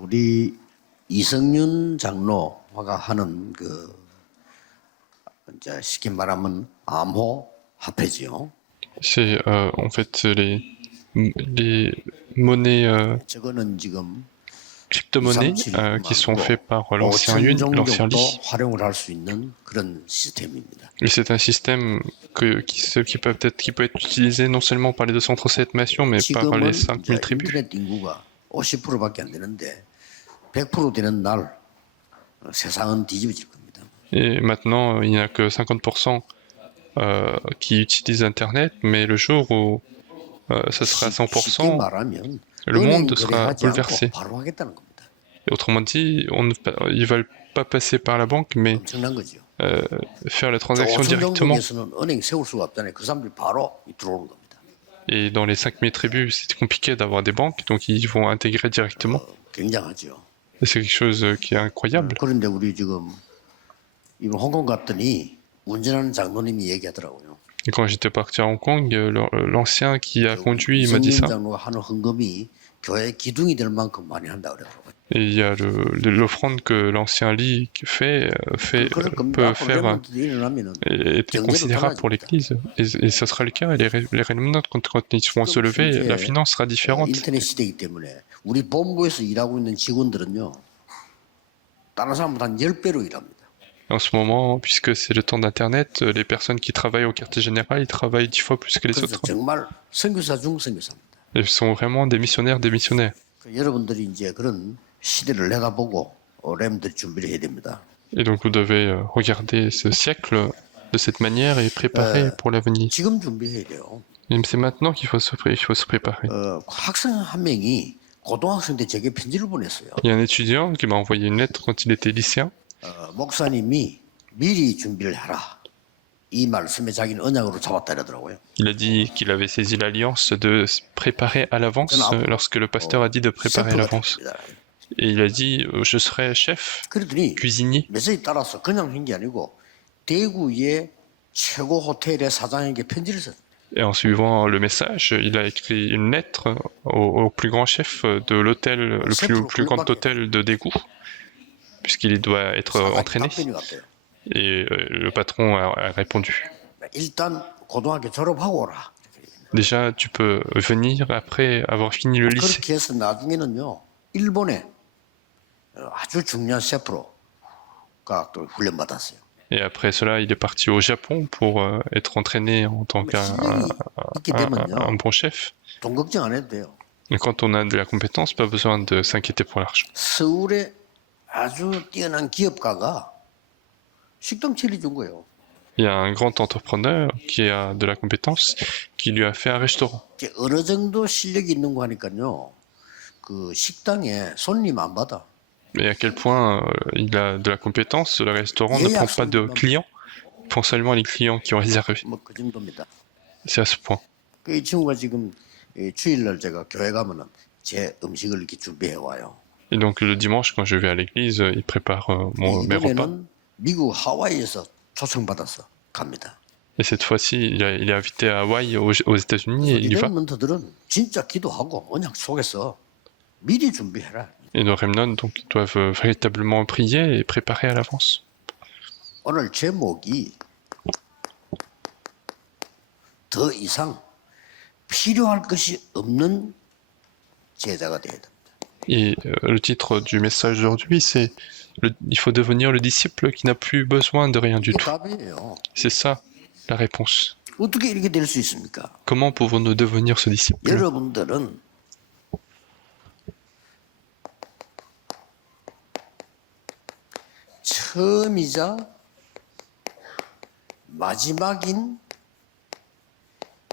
우리 이성윤 장로가 하는 그 이제 쉽게 말하면 암호 화폐지요. C'est en fait les monnaies, 저거는 지금 crypto-monnaies qui sont faites par l'ancien Yun, l'ancien Li. 활용을 할 수 있는 그런 시스템입니다. Et c'est un système qui peut être utilisé non seulement par les 237 nations, mais par les 5000 tribus. 인터넷 인구가 50%밖에 안 되는데 100% 되는 날 세상은 뒤집어질 겁니다. Et maintenant, il n'y a que 50% qui utilisent Internet, mais le jour où ça sera à 100%, 말하면 le monde 은행 sera 거래하지 않고 bouleversé. 바로 하겠다는 겁니다. Et autrement dit, ils ne veulent pas passer par la banque, mais 엄청난 거죠. faire la transaction directement. 조선정국에서는 은행 세울 수가 없잖아요. 그 사람들이 바로 들어오는 겁니다. Et dans les 5000 tribus, c'est compliqué d'avoir des banques, donc ils vont intégrer directement. 굉장하죠. Et c'est quelque chose qui est incroyable. 그런데 우리 지금 이번 홍콩 갔더니 운전하는 장로님이 얘기하더라고요. Et quand j'étais parti à Hong Kong, l'ancien qui a conduit, il m'a dit ça. 장로가 하는 헌금이 교회 기둥이 될 만큼 많이 한다 그러더라고요. Et il y a l'offrande que l'ancien Li peut faire est considérable pour l'Église. Et ça sera le cas. Et les remnants, quand ils vont se lever, la finance sera différente. 인터넷 시대이기 때문에 우리 본부에서 일하고 있는 직원들은요. 다른 사람보다 한 10배로 일합니다. En ce moment, puisque c'est le temps d'Internet, les personnes qui travaillent au quartier général, ils travaillent 10 fois plus que les autres. 정말 선교사 중 선교사입니다. Ils sont vraiment des missionnaires des missionnaires. 여러분들이 이제 그런 시대를 내다보고 렘들 준비를 해야 됩니다. Et donc vous devez regarder ce siècle de cette manière et préparer pour l'avenir. 지금 준비해야 돼요. C'est maintenant qu'il faut se préparer. 학생 한 명이 고등학생 때 제게 편지를 보냈어요. Il y a un étudiant qui m'a envoyé une lettre quand il était lycéen. 목사님이 미리 준비를 하라. 이 말씀에 자기는 언약으로 잡았다 이러더라고요. Il a dit qu'il avait saisi l'alliance de préparer à l'avance lorsque le pasteur a dit de préparer à l'avance. Et il a dit je serai chef, cuisinier. 메시지 따라서 그냥 한 게 아니고 대구의 최고 호텔의 사장에게 편지를 썼어요. Et en suivant le message, il a écrit une lettre au plus grand chef de l'hôtel, le plus grand hôtel de Daegu, puisqu'il doit être entraîné. Et le patron a répondu. 일단 고등학교 졸업하고 오라. Déjà, tu peux venir après avoir fini le lycée. 그렇게 해서 나중에는요, 일본에 아주 중요한 셰프로가 또 훈련받았어요. Et après cela, il est parti au Japon pour être entraîné en tant qu'un bon chef. 돈 걱정 안 해도 돼요. Et quand on a de la compétence, pas besoin de s'inquiéter pour l'argent. 서울에 아주 뛰어난 기업가가 식당체를 준 거예요. Il y a un grand entrepreneur qui a de la compétence qui lui a fait un restaurant. 어느 정도 실력이 있는 거 하니까요. 그 식당에 손님 안 받아. Et à quel point il a de la compétence, le restaurant ne prend pas de clients, il prend seulement les clients qui ont réservé. 그 정도입니다. C'est à ce point. 이 친구가 지금 주일날 제가 교회 가면은 제 음식을 이렇게 준비해 와요. Et donc le dimanche, quand je vais à l'église, il prépare mes repas. 미국 하와이에서 초청받아서 갑니다. Et cette fois-ci, il est invité à Hawaï, aux États-Unis, et il y va. 멘토들은 진짜 기도하고 언약 속에서 미리 준비해라. Et nos remnants donc doivent véritablement prier et préparer à l'avance. 오늘 제목이 더 이상 필요할 것이 없는 제자가 되어야 됩니다. Et le titre du message d'aujourd'hui, c'est il faut devenir le disciple qui n'a plus besoin de rien du tout. C'est ça la réponse. 어떻게 이렇게 될 수 있습니까? Comment pouvons-nous devenir ce disciple? 여러분들은 처음이자 마지막인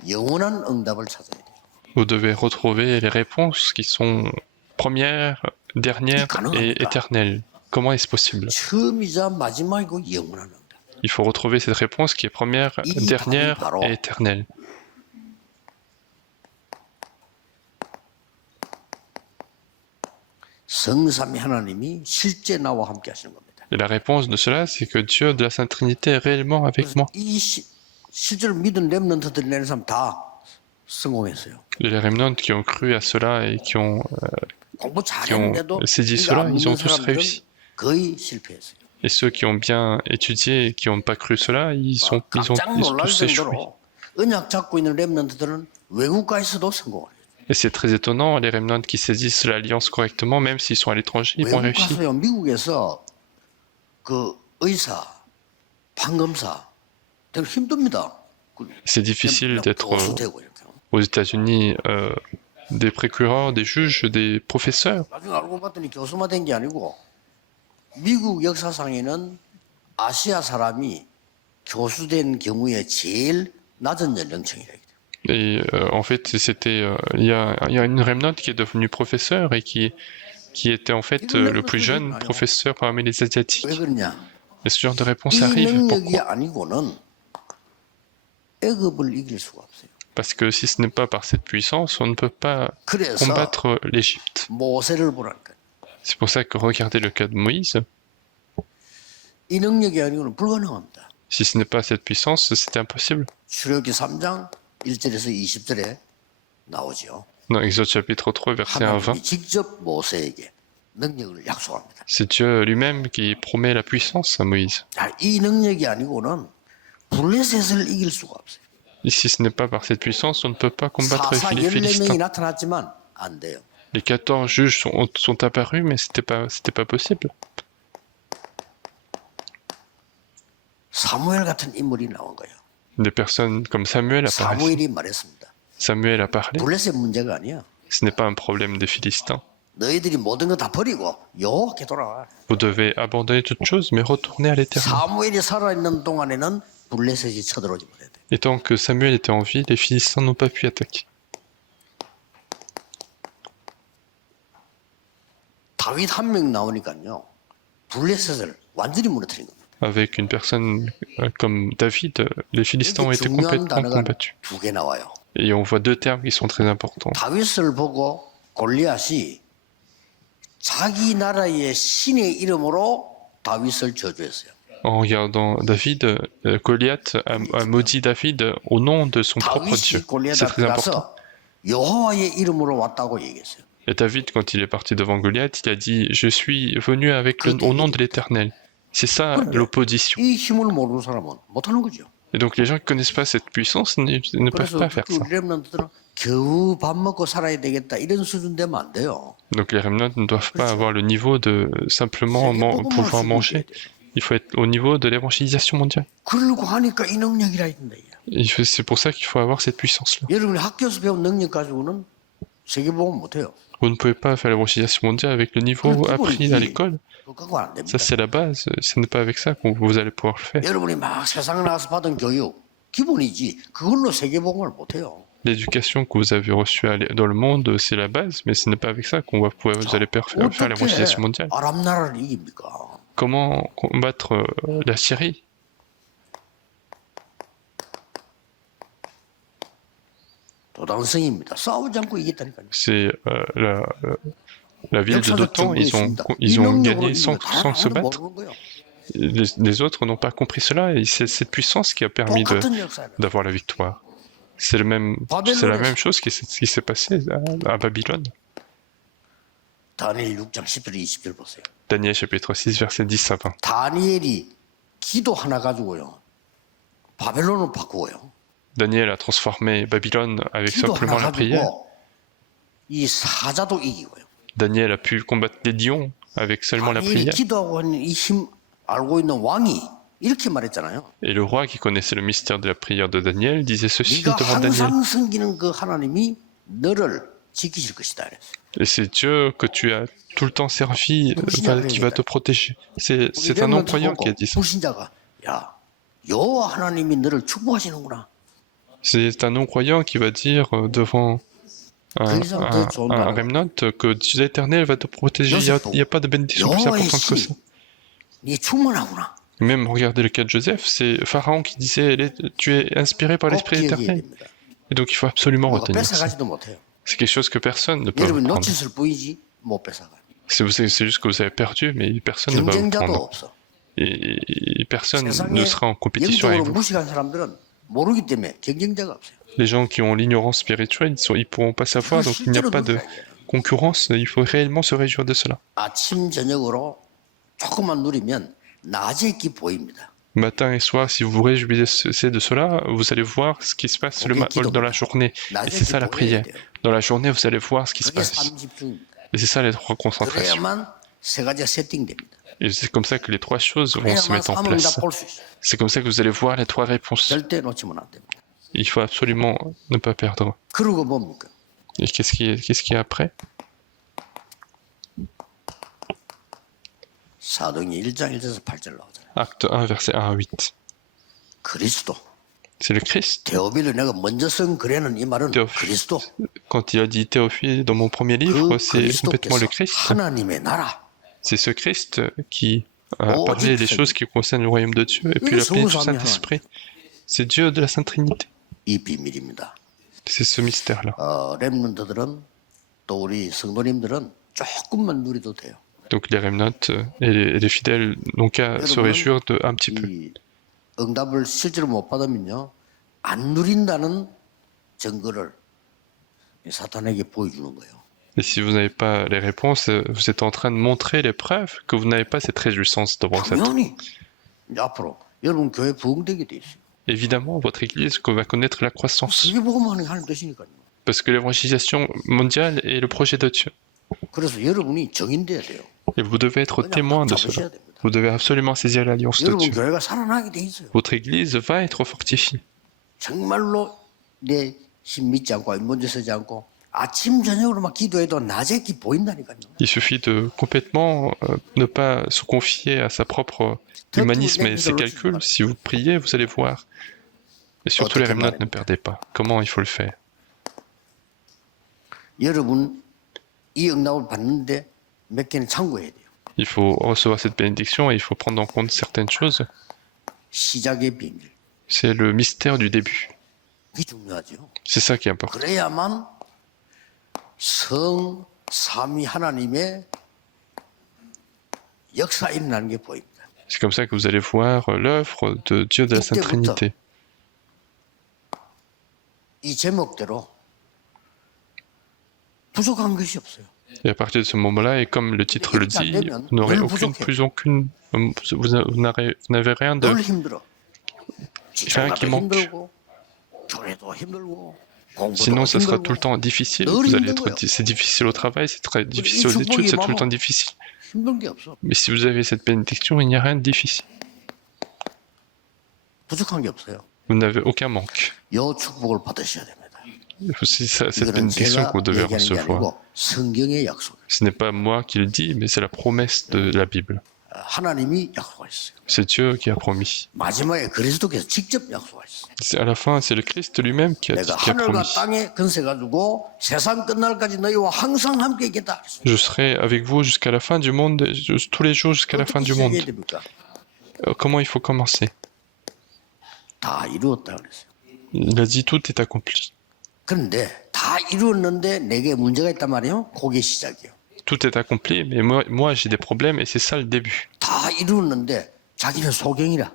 영원한 응답을 찾아야 돼요. Vous devez retrouver les réponses qui sont premières, dernières et éternelles. Comment est-ce possible? 처음이자 마지막이고 영원한 응답. Il faut retrouver cette réponse qui est première, dernière et éternelle. 성삼위 하나님이 실제 나와 함께 하시는 겁니다. Et la réponse de cela, c'est que Dieu de la Sainte Trinité est réellement avec moi. 이 실제로 믿은 렘넌트들이 내는 사람 다 성공했어요. Et les remnants qui ont cru à cela et qui ont 공부 qui ont 잘했는데도 saisi 이거 안 cela, ils ont 믿는 tous 사람들은 réussi. 거의 실패했어요. Et ceux qui ont bien étudié et qui n'ont pas cru cela, 깜짝 ils ont 놀랄 tous échoué. 정도로 언약 잡고 있는 렘넌트들은 외국가에서도 성공을 해요. Et c'est très étonnant, les remnants qui saisissent l'alliance correctement, même s'ils sont à l'étranger, ils vont 외국 réussir. 가서요, 미국에서 그 의사, 판검사 되게 힘듭니다. C'est difficile d'être 교수되고 이렇게. aux États-Unis des procureurs, des juges, des professeurs. 나중에 알고 봤더니 교수만 된 게 아니고 미국 역사상에는 아시아 사람이 교수된 경우에 제일 낮은 연령층이라. Et en fait, il y a une remnant qui est devenue professeur et qui était en fait le plus jeune professeur parmi les Asiatiques. 왜 그러냐? Et ce genre de réponse 이 arrive. 능력이 Pourquoi? 아니고는 애굽을 이길 수가 없어요. Parce que si ce n'est pas par cette puissance, on ne peut pas 그래서 combattre l'Égypte. 모세를 보라니까. C'est pour ça que regardez le cas de Moïse. 이 능력이 아니고는 불가능합니다. Si ce n'est pas cette puissance, c'était impossible. 출애굽기 3장 1절에서 20절에 나오죠. Dans Exode chapitre 3, verset 1 à 20, 하나님이 직접 모세에게 능력을 약속합니다. c'est Dieu lui-même qui promet la puissance à Moïse. 자, 이 능력이 아니고는 블레셋을 이길 수가 없어요. Et si ce n'est pas par cette puissance, on ne peut pas combattre 사사 les 14명이 Philistins. 나타났지만 안 돼요. Les 14 juges sont apparus, mais c'était pas possible. 사무엘 같은 인물이 나온 거예요. Des personnes comme Samuel apparaissent. 사무엘이 말했습니다. Samuel a parlé. 블레셋 문제가 아니야. Ce n'est pas un problème des Philistins. 너희들이 모든 거 다 버리고 여호와께 돌아와. Vous devez abandonner toute chose, mais retourner à l'Éternel. 사무엘이 살아있는 동안에는 블레셋이 쳐들어오지 못해. Et tant que Samuel était en vie, les Philistins n'ont pas pu attaquer. 다윗 한 명 나오니까요. 블레셋을 완전히 무너뜨린 겁니다. Avec une personne comme David, les Philistins ont 이렇게 été 중요한 complètement 단어가 combattus. 두 개 나와요. Et on voit deux termes qui sont très importants. 다윗을 보고 골리앗이 자기 나라의 신의 이름으로 다윗을 저주했어요. En regardant David, Goliath a maudit David au nom de son propre Dieu. 다윗이 골리앗 C'est 앞에 très important. 가서 여호와의 이름으로 왔다고 얘기했어요. Et David, quand il est parti devant Goliath, il a dit « Je suis venu au nom de l'Éternel ». C'est ça l'opposition. 이 힘을 모르는 사람은 못하는 거죠. Et donc les gens qui ne connaissent pas cette puissance ne peuvent 그래서 pas faire 특히 ça. 우리 렘넌트들은 겨우 밥 먹고 살아야 되겠다 이런 수준 되면 안 돼요. Donc les remnants ne doivent pas avoir le niveau de simplement pouvoir manger. Il faut être au niveau de l'évangélisation mondiale. 그러려고 하니까 이 능력이라 했는데. C'est pour ça qu'il faut avoir cette puissance-là. 여러분이 학교에서 배운 능력 가지고는 세계복음 못해요. Vous ne pouvez pas faire l'évangélisation mondiale avec le niveau appris à l'école. 그거 안 됩니다. Ça, c'est la base. Ce n'est pas avec ça que vous allez pouvoir le faire. 여러분이 막 세상에 나가서 받은 교육 기본이지 그걸로 세계복음을 못해요. L'éducation que vous avez reçue dans le monde, c'est la base, mais ce n'est pas avec ça qu'on va pouvoir, vous allez faire l'évangélisation mondiale. 아랍 나라를 이깁니까? Comment combattre la Syrie? 도당성입니다. 싸우지 않고 이겼다니까요. C'est la ville de Dotan, ils ont gagné sans se battre. Les autres n'ont pas compris cela, et c'est cette puissance qui a permis d'avoir la victoire. C'est la même chose qui s'est passé à Babylone. 다니엘 6장 10절 20절 보세요. Daniel chapitre 6 verset 10 à 20. 다니엘이 기도 하나 가지고요. 바벨론을 바꾸고요. Daniel a transformé Babylone avec 기도 simplement 하나 la prière. 가지고 이 사자도 이기고요. Daniel a pu combattre les lions avec seulement la 다니엘이 prière. 기도하고 있는 이 힘 알고 있는 왕이 이렇게 말했잖아요. Et le roi qui connaissait le mystère de la prière de Daniel disait ceci 네가 devant Daniel. 항상 섬기는 그 하나님이 너를 지키실 것이다. 그랬어요. Et c'est Dieu que tu as tout le temps servi qui va te protéger. C'est un non-croyant qui a dit ça. 불신자가 야 여호와 하나님이 너를 축복하시는구나. C'est un non-croyant qui va dire devant un remnant que Dieu éternel va te protéger. Il n'y a pas de bénédiction plus importante que ça. 네 충만하구나. Même regardez le cas de Joseph, c'est Pharaon qui disait tu es inspiré par l'Esprit éternel. Et donc il faut absolument retenir ça. C'est quelque chose que personne ne peut prendre. C'est juste que vous avez perdu, mais personne ne va vous prendre. Et personne ne sera en compétition avec vous. Les gens qui ont l'ignorance spirituelle, ils ne pourront pas savoir, donc il n'y a pas de concurrence, il faut réellement se réjouir de cela. 아침 저녁으로 조금만 누리면 낮의 기 보입니다. Matin et soir, si vous vous réjouissez de cela, vous allez voir ce qui se passe dans la journée. Et c'est ça la prière. Dans la journée, vous allez voir ce qui se 그게 passe. 삼집중. Et c'est ça les trois concentrations. 그래야만 세 가지가 세팅됩니다. Et c'est comme ça que les trois choses vont se 그래야만 mettre en 삼응답 place. 볼 수 있어요. C'est comme ça que vous allez voir les trois réponses. 절대 놓치면 안 됩니다. Il faut absolument ne pas perdre. 그러고 뭡니까? Et qu'est-ce qu'il y a après? 사도행전 1장 1절에서 8절 나오잖아요. Acte 1, verset 1 à 8. 그리스도. C'est le Christ. 데오빌을 내가 먼저 쓴 글에는 이 말은 그리스도. Quand il a dit Théophile dans mon premier livre, c'est complètement le Christ. 하나님의 나라. C'est ce Christ qui a parlé des choses qui concernent le royaume de Dieu et puis l'appelé du Saint-Esprit. C'est Dieu de la Sainte Trinité. 이 비밀입니다. C'est ce mystère-là. 렘넌트들은 또 우리 성도님들은 조금만 누리도 돼요. Donc les remnants et les fidèles n'ont qu'à se réjouir de un petit peu. 이 응답을 실제로 못 받으면요, 안 누린다는 증거를 사탄에게 보여주는 거예요. Et si vous n'avez pas les réponses, vous êtes en train de montrer les preuves que vous n'avez pas cette réjouissance devant Satan. 당연히 이제 앞으로 여러분 교회 부흥되게 돼 있어요. Évidemment, votre Église va connaître la croissance. 세계 복음하는 게 하나님 뜻이니까요. Parce que l'évangélisation mondiale est le projet de Dieu. 그래서 여러분이 정인돼야 돼요. Et vous devez être témoin de cela. Vous devez absolument saisir l'alliance de 여러분 Dieu. 교회가 살아나게 돼 있어요. Votre Église va être fortifiée. 정말로 내 힘 믿지 않고 먼저 서지 않고 아침 저녁으로 막 기도해도 낮에 기 보인다니까요. Il suffit de complètement ne pas se confier à sa propre humanisme et ses calculs. Si vous priez, vous allez voir. Et surtout les remnants, ne perdez pas. Comment il faut le faire? 여러분 이 응답을 받는데 몇 개는 참고해야 돼요. Il faut recevoir cette bénédiction et il faut prendre en compte certaines choses. 시작의 비밀. C'est le mystère du début. 이게 중요하죠. C'est ça qui est important. 그래야만 성 삼위 하나님의 역사 일어나는 게 보입니다. C'est comme ça que vous allez voir l'œuvre de Dieu de la Sainte Trinité. 이 제목대로 부족한 것이 없어요. Et à partir de ce moment-là, et comme le titre le dit, vous n'aurez vous n'avez rien 늘 힘들어. qui manque. 힘들고, 교회도 힘들고, 공부도 Sinon, ça sera tout le 힘들고. temps difficile. 늘 Vous allez 힘든 être, 거예요. c'est difficile au travail, c'est très difficile 이 aux études, c'est tout le 축복이 temps difficile. 힘든 게 없어. Mais si vous avez cette bénédiction, il n'y a rien de difficile. 부족한 게 없어요. Vous n'avez aucun manque. 이 축복을 받으셔야 됩니다. C'est cette 이거는 bénédiction 제가 que vous devez 얘기하는 게 recevoir. 아니고 성경의 약속. Ce n'est pas moi qui le dis, mais c'est la promesse de la Bible. 하나님이 약속하셨어요. C'est Dieu qui a promis. 마지막에 그리스도께서 직접 약속하셨어요. À la fin, c'est le Christ lui-même qui a 내가 하늘과 promis. 땅에 근세 가지고 세상 끝날까지 너희와 항상 함께 있겠다. Je serai avec vous jusqu'à la fin du monde, tous les jours jusqu'à la fin du monde. 시작해야 됩니까? Comment il faut commencer? 다 이루었다 그랬어요. Il a dit tout est accompli. 그런데 다 이루었는데 내게 문제가 있단 말이에요. 그게 시작이에요. Tout est accompli, mais moi j'ai des problèmes et c'est ça le début. 다 이루었는데 자기는 소경이라.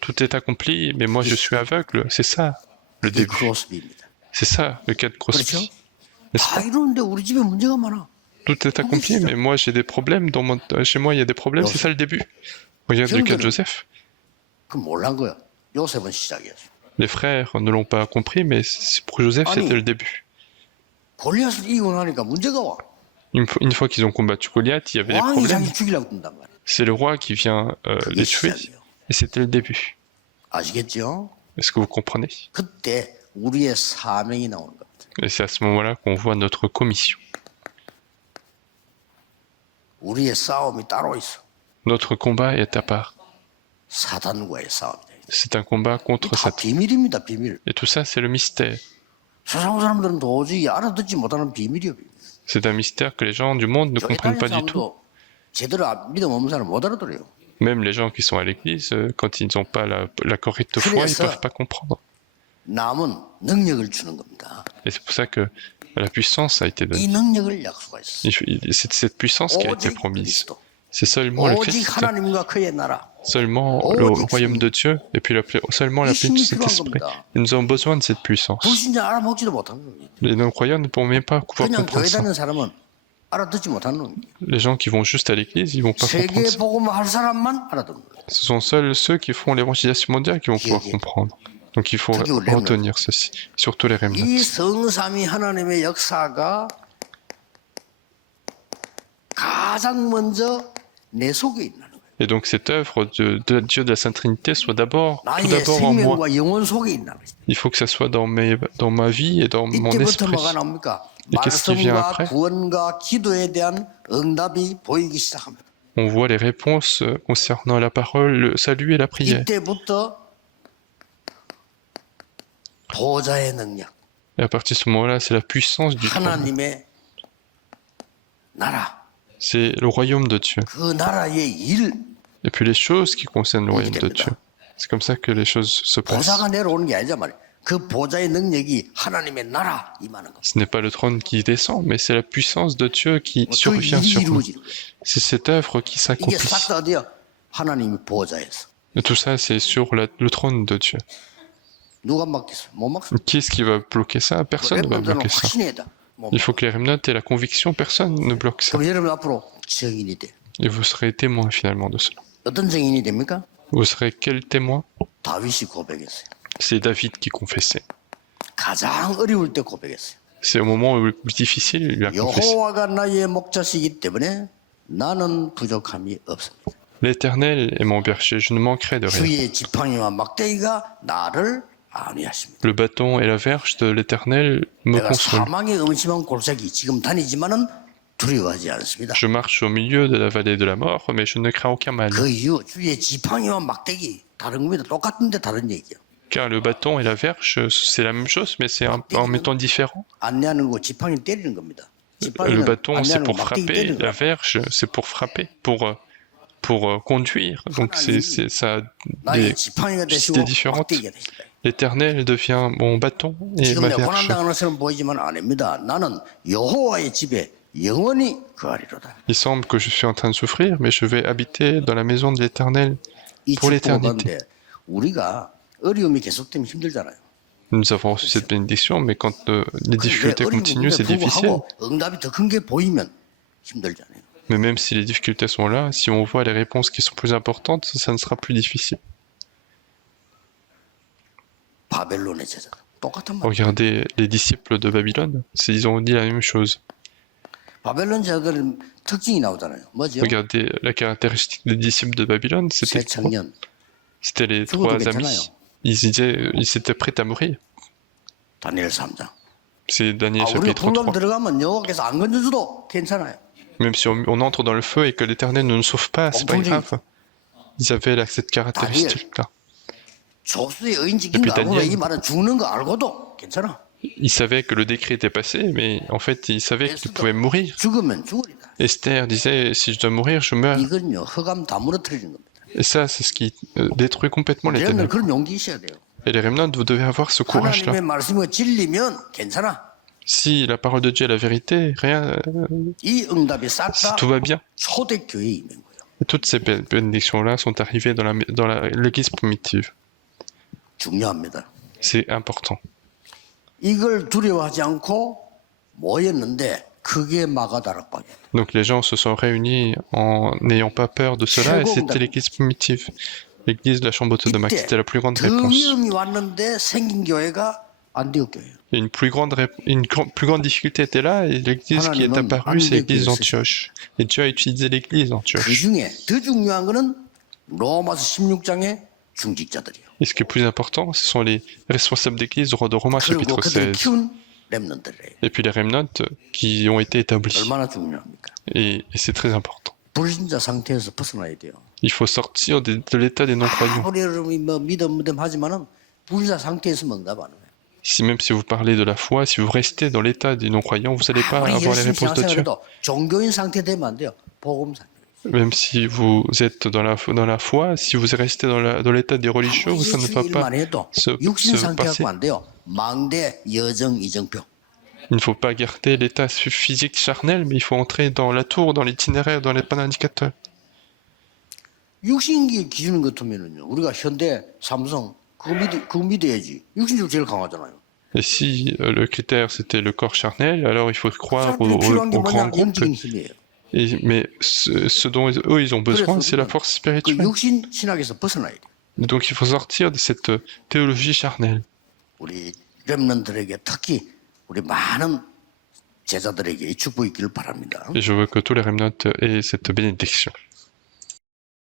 Tout est accompli, mais moi je suis aveugle. C'est ça le 이게 début. 크로스비입니다. C'est ça le cas de 그렇죠? Crosby. N'est-ce 다 pas? 이루었는데 우리 집에 문제가 많아. Tout est accompli, mais moi j'ai des problèmes. Chez moi il y a des problèmes, c'est ça le début. Regarde le cas de Joseph. 그 몰란 거야. 요셉은 시작이었어. Les frères ne l'ont pas compris, mais pour Joseph c'était le début. 골리앗을 이기고 나니까 문제가 와. Une fois qu'ils ont combattu Goliath, il y avait des 왕이 problèmes. 자기 죽이려고 든단 말이야. C'est le roi qui vient 그게 les tuer, 시작이에요. et c'était le début. 아시겠죠? Est-ce que vous comprenez? 그때 우리의 사명이 나오는 겁니다. Et c'est à ce moment-là qu'on voit notre commission. 우리의 싸움이 따로 있어. Notre combat est à part. 사단과의 싸움이다. C'est un combat contre 다 Satan. 비밀입니다. 비밀. Et tout ça, c'est le mystère. 세상 사람들은 도저히 알아듣지 못하는 비밀이에요. 비밀. C'est un mystère que les gens du monde ne 교회 comprennent 다니는 pas du tout. 사람도 제대로 믿음 없는 사람 못 알아들어요. Même les gens qui sont à l'église, quand ils n'ont pas la correcte foi, ils ne peuvent pas comprendre. 남은 능력을 주는 겁니다. Et c'est pour ça que la puissance a été 이 donnée. 능력을 약속하셨어요. C'est cette puissance qui a été 오직 promise. 그리스도. C'est seulement le 오직 Christ, 하나님과 그의 나라. seulement le royaume de Dieu, et puis seulement la plénitude du Saint-Esprit. Et nous avons besoin de cette puissance. 불신자 알아먹지도 못하는 거예요. Les non-croyants ne pourront même pas pouvoir 그냥 교회 comprendre ça. 다니는 사람은 알아듣지 못하는 놈이에요. Les gens qui vont juste à l'église, ils vont pas comprendre 세계 ça. 복음을 할 사람만 알아듣는 거예요. Ce sont seuls ceux qui font l'évangélisation mondiale qui vont pouvoir comprendre. Donc il faut retenir ceci, surtout les remnants. 이 성삼위 하나님의 역사가 가장 먼저 내 속에 있는 거예요. Et donc cette œuvre de Dieu de la Sainte Trinité soit tout 나의 d'abord en moi. 생명과 영혼 속에 있는 거예요. Il faut que ça soit dans ma vie et dans mon 이때부터 esprit. 뭐가 나옵니까? Et qu'est-ce qui vient 말씀과 après? 구원과 기도에 대한 응답이 보이기 시작합니다. On voit les réponses concernant la parole, le salut et la prière. 이때부터 보좌의 능력, Et à partir de ce moment-là, c'est la puissance du trône. 하나님의 나라, C'est le royaume de Dieu. 그 나라의 일, Et puis les choses qui concernent le royaume de Dieu. C'est comme ça que les choses se passent. 보좌가 내려오는 게 아니잖아 말이야. 그 보좌의 능력이 하나님의 나라 임하는 거. Ce n'est pas le trône qui descend, mais c'est la puissance de Dieu qui 그 survient 일이 sur nous. 이루어지는 거야. C'est cette œuvre qui 이게 s'accomplit. 싹 다 어디야? 하나님이 보좌에서. Et tout ça, c'est sur le trône de Dieu. 누가 막겠어? 못 막어. Qui est-ce qui va bloquer ça? Personne ne va 렘넌트는 bloquer ça. 확신해야 돼. 못 Il 막어. faut que les remnants aient la conviction, personne ne bloque ça. 그럼 여러분 앞으로 증인이 돼. Et vous serez témoin finalement de cela. 어떤 증인이 됩니까? Vous serez quel témoin? 다윗이 고백했어요. C'est David qui confessait. 가장 어려울 때 고백했어요. C'est au moment le plus difficile, il a confessé. 여호와가 나의 목자시기 때문에 나는 부족함이 없습니다. L'Éternel est mon berger, je ne manquerai de rien. 주의 지팡이와 막대기가 나를 안위하십니다. Le bâton et la verge de l'Éternel me 내가 consolent. 사망의 음침한 골짜기 지금 다니지만은 두려워하지 않습니다. Je marche au milieu de la vallée de la mort, mais je ne crains aucun mal. 그 이유 주의 지팡이와 막대기 다른 겁니다. 똑같은데 다른 얘기예요. Car le bâton et la verge, c'est la même chose, mais c'est en méthode différent. 안내하는 거 지팡이 때리는 겁니다. Le 지팡이는 bâton, c'est 안내하는 거 pour 막대기 frapper, 때리는 la 거예요. verge, c'est pour frapper, pour conduire. Donc ça a 나의 des 지팡이가 되시고 cités différentes. 막대기가 되시다. L'Éternel devient mon bâton et 지금 ma 내가 verge. 고난당하는 것처럼 보이지만 아닙니다. 나는 여호와의 집에 영원히 거하리로다. Il semble que je suis en train de souffrir, mais je vais habiter dans la maison de l'Éternel 이 pour 축복을 l'éternité. 받는데 우리가 어려움이 계속되면 힘들잖아요. Nous avons reçu cette bénédiction, mais quand les difficultés continuent, c'est difficile. 불구하고 응답이 더 큰 게 보이면 힘들잖아요. Mais même si les difficultés sont là, si on voit les réponses qui sont plus importantes, ça ne sera plus difficile. 바벨론의 제자 똑같은 말. Regardez les disciples de Babylone, ils ont dit la même chose. 바벨론 제자들은 특징이 나오잖아요. 뭐죠? Regardez la caractéristique des disciples de Babylone, 새 c'était 청년. les 죽어도 trois amis. 괜찮아요. Ils étaient prêts à mourir. 다니엘 3장. C'est Daniel 우리가 chapitre 불감 3. 들어가면 여호와께서 안 건져줘도 괜찮아요. Même si on entre dans le feu et que l'Éternel ne nous sauve pas, c'est pas Entendu. grave. Ils avaient cette caractéristique-là. 조수의 의인직인 Et puis 거 알고 Daniel. 이 말은 죽는 거 알고도 괜찮아. Ils savaient que le décret était passé, mais en fait, ils savaient qu'ils pouvaient mourir. 죽으면 죽으리다. Esther disait, si je dois mourir, je meurs. 이건요 흑암 다 무너뜨리는 겁니다. Et ça, c'est ce qui détruit complètement les 여러분들 ténèbres. 그런 용기 있어야 돼요. Et les remnants, vous devez avoir ce courage-là. 하나님의 말씀이 진리면 괜찮아. Si la parole de Dieu est la vérité, rien, 이 응답이 싹 다 tout va bien. 초대교회에 있는 거예요. Et toutes ces bénédictions-là sont arrivées dans l'église primitive. 중요합니다. C'est important. 이걸 두려워하지 않고 모였는데 그게 마가다락방이에요. Donc les gens se sont réunis en n'ayant pas peur de cela, et c'était l'église primitive. L'église de la chambre haute de Mac, c'était la plus grande 그 réponse. 위험이 왔는데 생긴 교회가 안디옥 교회예요. Et une plus grande difficulté était là, et l'église qui est apparue, c'est l'église d'Antioche. Et Dieu a utilisé l'église 그 d'Antioche. 중에 더 중요한 거는 로마서 16장의 중직자들이에요. Et ce qui est plus important, ce sont les responsables d'église de Romains 그리고 chapitre 그들을 16. 키운 렘넌트들이에요. Et puis les remnants qui ont été établis. 얼마나 중요합니까? Et c'est très important. 불신자 상태에서 벗어나야 돼요. Il faut sortir de l'état des non-croyants. 아무리 여러분이 뭐 믿음 하지만은 불신자 상태에서 응답 안 해요. Si même si vous parlez de la foi, si vous restez dans l'état des non-croyants, vous n'allez pas 아무리 avoir les 열심히 réponses de Dieu. 신앙생활해도 종교인 상태 되면 안 돼요. 복음 상태. Même si vous êtes dans la foi, si vous restez dans l'état des religieux, ça ne va pas 일만 해도 se 육신 상태 passer. 갖고 안 돼요. 망대, 여정, 이정표. Il ne faut pas garder l'état physique charnel, mais il faut entrer dans la tour, dans l'itinéraire, dans les panneaux indicateurs. 육신기 기준 같으면은요. 우리가 현대, 삼성 그거 믿어야지. 육신적으로 제일 강하잖아요. Et si le critère c'était le corps charnel, alors il faut 그 croire 사람들이 필요한 게 au grand 뭐냐? groupe. 영적인 힘이에요. Mais ce dont eux ils ont besoin, 그래서 c'est la 우리는 force 그 spirituelle. 육신 신학에서 벗어나야 돼요. Donc il faut sortir de cette théologie charnelle. 우리 렘넌트들에게 특히 우리 많은 제자들에게 이 축복이 있기를 바랍니다. Et je veux que tous les remnants aient cette bénédiction.